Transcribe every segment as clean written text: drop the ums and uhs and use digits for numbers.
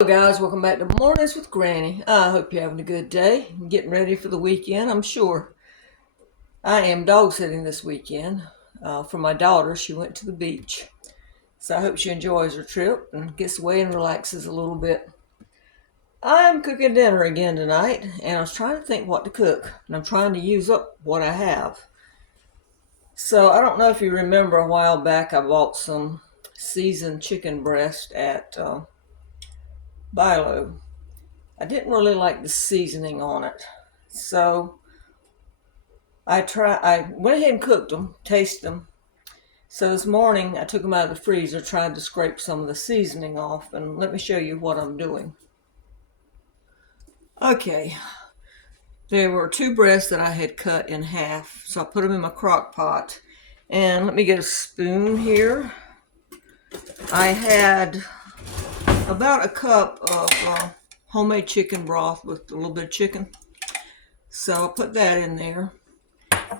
Hello guys, welcome back to Mornings with Granny. I hope you're having a good day. Getting ready for the weekend, I'm sure. I am dog sitting this weekend for my daughter. She went to the beach. So I hope she enjoys her trip and gets away and relaxes a little bit. I'm cooking dinner again tonight, and I was trying to think what to cook. And I'm trying to use up what I have. So I don't know if you remember a while back I bought some seasoned chicken breast at Bilo. I didn't really like the seasoning on it. So I went ahead and cooked them, tasted them. So this morning I took them out of the freezer, tried to scrape some of the seasoning off, and let me show you what I'm doing. Okay, there were two breasts that I had cut in half, so I put them in my crock pot. And let me get a spoon here. I had about a cup of homemade chicken broth with a little bit of chicken. So I put that in there.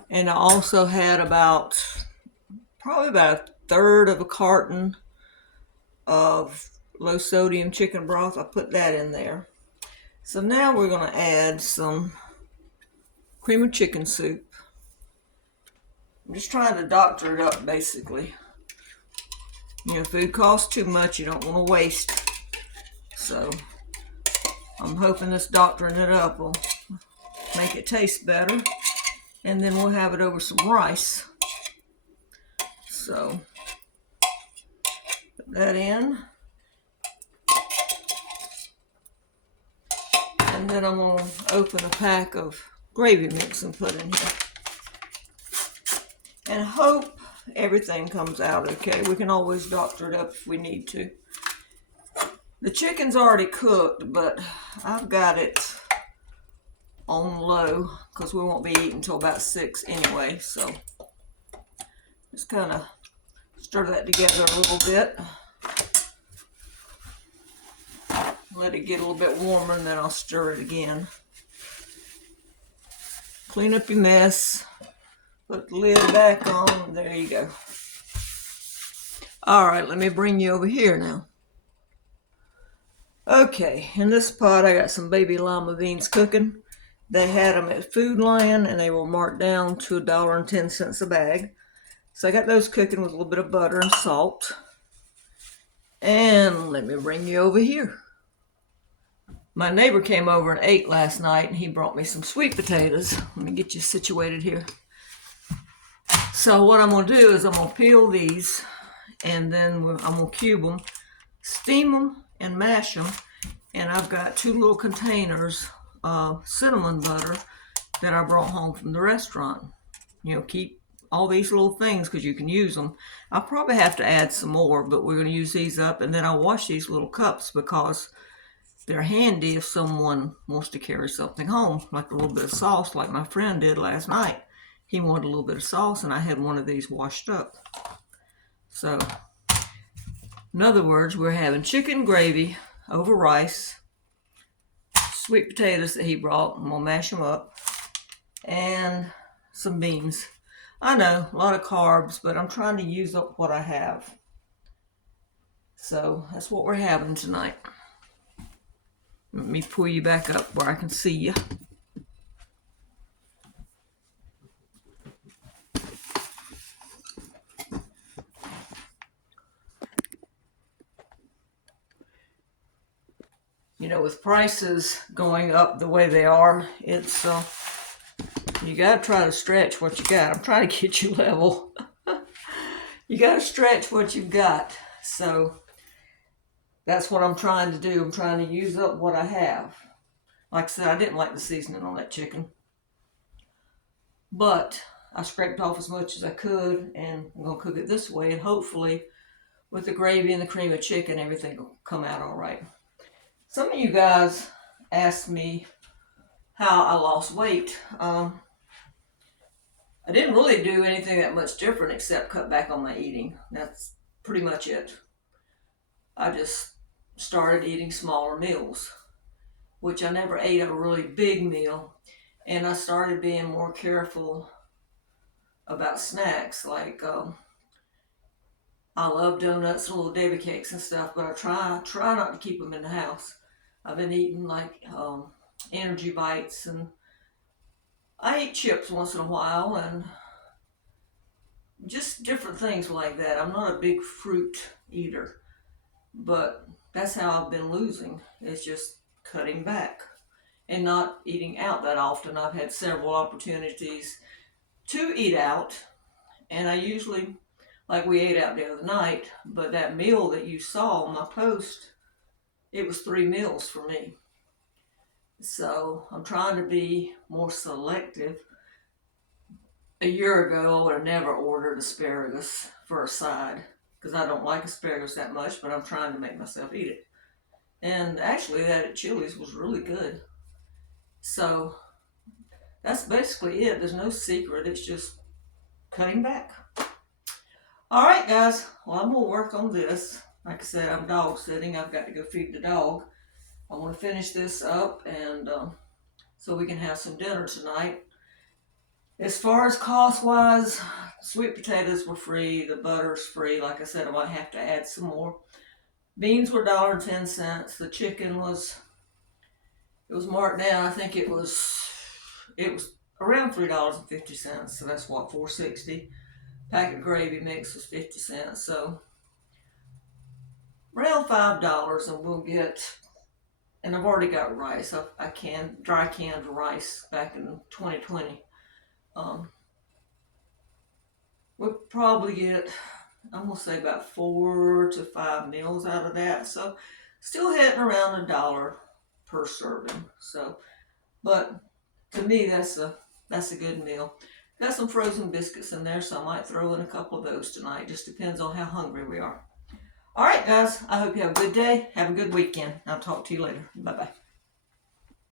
And I also had probably about a third of a carton of low sodium chicken broth. I put that in there. So now we're going to add some cream of chicken soup. I'm just trying to doctor it up basically. You know, food costs too much, you don't want to waste. So I'm hoping this doctoring it up will make it taste better. And then we'll have it over some rice. So put that in. And then I'm going to open a pack of gravy mix and put in here. And hope everything comes out okay. We can always doctor it up if we need to. The chicken's already cooked, but I've got it on low because we won't be eating until about 6 anyway. So just kind of stir that together a little bit. Let it get a little bit warmer and then I'll stir it again. Clean up your mess. Put the lid back on. There you go. Alright, let me bring you over here now. Okay, in this pot I got some baby lima beans cooking. They had them at Food Lion and they were marked down to $1.10 a bag. So I got those cooking with a little bit of butter and salt. And let me bring you over here. My neighbor came over and ate last night and he brought me some sweet potatoes. Let me get you situated here. So what I'm going to do is I'm going to peel these and then I'm going to cube them, steam them, and mash them. And I've got 2 little containers of cinnamon butter that I brought home from the restaurant. You know, keep all these little things because you can use them. I'll probably have to add some more, but we're going to use these up. And then I'll wash these little cups because they're handy if someone wants to carry something home, like a little bit of sauce like my friend did last night. He wanted a little bit of sauce and I had one of these washed up. So, in other words, we're having chicken gravy over rice, sweet potatoes that he brought, and we'll mash them up, and some beans. I know, a lot of carbs, but I'm trying to use up what I have. So, that's what we're having tonight. Let me pull you back up where I can see you. You know, with prices going up the way they are, it's you gotta try to stretch what you got. I'm trying to get you level. You gotta stretch what you've got. So that's what I'm trying to do. I'm trying to use up what I have. Like I said, I didn't like the seasoning on that chicken, but I scraped off as much as I could, and I'm gonna cook it this way, and hopefully with the gravy and the cream of chicken, everything will come out all right. Some of you guys asked me how I lost weight. I didn't really do anything that much different except cut back on my eating. That's pretty much it. I just started eating smaller meals, which I never ate a really big meal. And I started being more careful about snacks. Like I love donuts and little Debbie cakes and stuff, but I try not to keep them in the house. I've been eating like energy bites, and I eat chips once in a while, and just different things like that. I'm not a big fruit eater, but that's how I've been losing. It's just cutting back and not eating out that often. I've had several opportunities to eat out, and I usually, like we ate out the other night, but that meal that you saw on my post, it was 3 meals for me. So I'm trying to be more selective. A year ago, I would have never ordered asparagus for a side because I don't like asparagus that much, but I'm trying to make myself eat it. And actually, that at Chili's was really good. So that's basically it. There's no secret. It's just cutting back. All right, guys. Well, I'm going to work on this. Like I said, I'm dog sitting. I've got to go feed the dog. I want to finish this up and so we can have some dinner tonight. As far as cost-wise, sweet potatoes were free. The butter's free. Like I said, I might have to add some more. Beans were $1.10. The chicken was marked down. I think it was around $3.50. So that's what, $4.60. Pack of gravy mix was 50 cents. So around $5, and we'll get. And I've already got rice. I dry canned rice back in 2020. We'll probably get, I'm gonna say, about 4 to 5 meals out of that. So still heading around $1 per serving. So, but to me, that's a good meal. Got some frozen biscuits in there, so I might throw in a couple of those tonight. Just depends on how hungry we are. All right, guys. I hope you have a good day. Have a good weekend. I'll talk to you later. Bye-bye.